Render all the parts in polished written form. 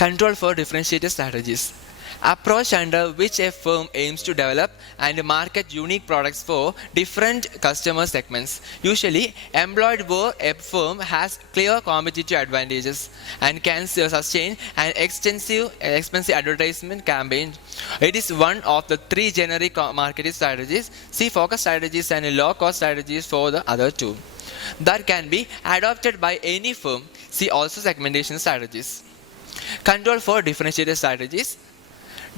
Control for differentiated strategies. Approach under which a firm aims to develop and market unique products for different customer segments. Usually employed where a firm has clear competitive advantages and can sustain an expensive advertisement campaign. It is one of the three generic marketing strategies. See focus strategies and low cost strategies for the other two. That can be adopted by any firm. See also segmentation strategies. Control for differentiated strategies.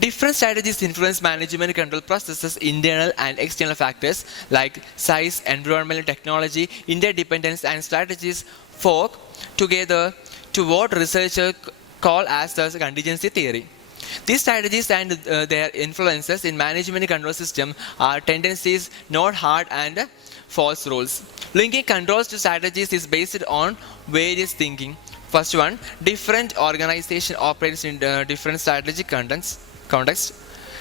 Different strategies influence management control processes, internal and external factors like size, environmental technology, interdependence, and strategies fork together to what researchers call as the contingency theory. These strategies and their influences in management control system are tendencies, not hard and false rules. Linking controls to strategies is based on various thinking. First one, different organization operates in different strategic context.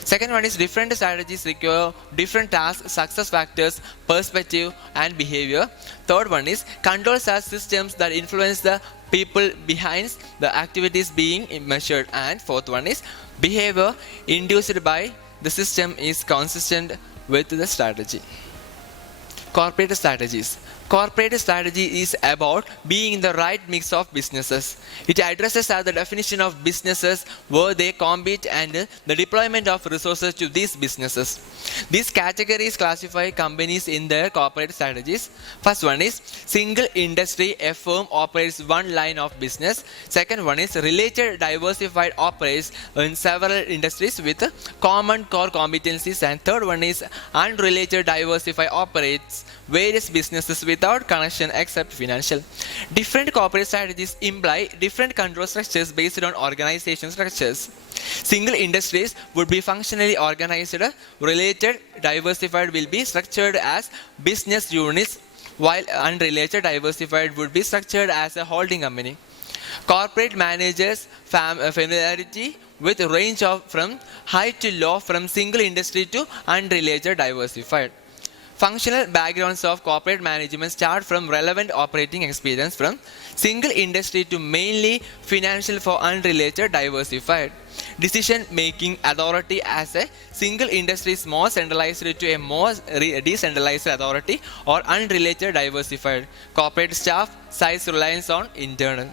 Second one is different strategies require different tasks, success factors, perspective, and behavior. Third one is controls are systems that influence the people behind the activities being measured. And fourth one is behavior induced by the system is consistent with the strategy. Corporate strategies. Corporate strategy is about being in the right mix of businesses. It addresses the definition of businesses where they compete and the deployment of resources to these businesses. These categories classify companies in their corporate strategies. First one is single industry, a firm operates one line of business. Second one is related diversified operates in several industries with common core competencies. And third one is unrelated diversified operates various businesses without connection except financial. Different corporate strategies imply different control structures based on organization structures. Single industries would be functionally organized, related diversified will be structured as business units, while unrelated diversified would be structured as a holding company. Corporate managers familiarity with a range of from high to low from single industry to unrelated diversified. Functional backgrounds of corporate management start from relevant operating experience from single industry to mainly financial for unrelated diversified. Decision making authority as a single industry is more centralized to a more decentralized authority or unrelated diversified. Corporate staff size reliance on internal.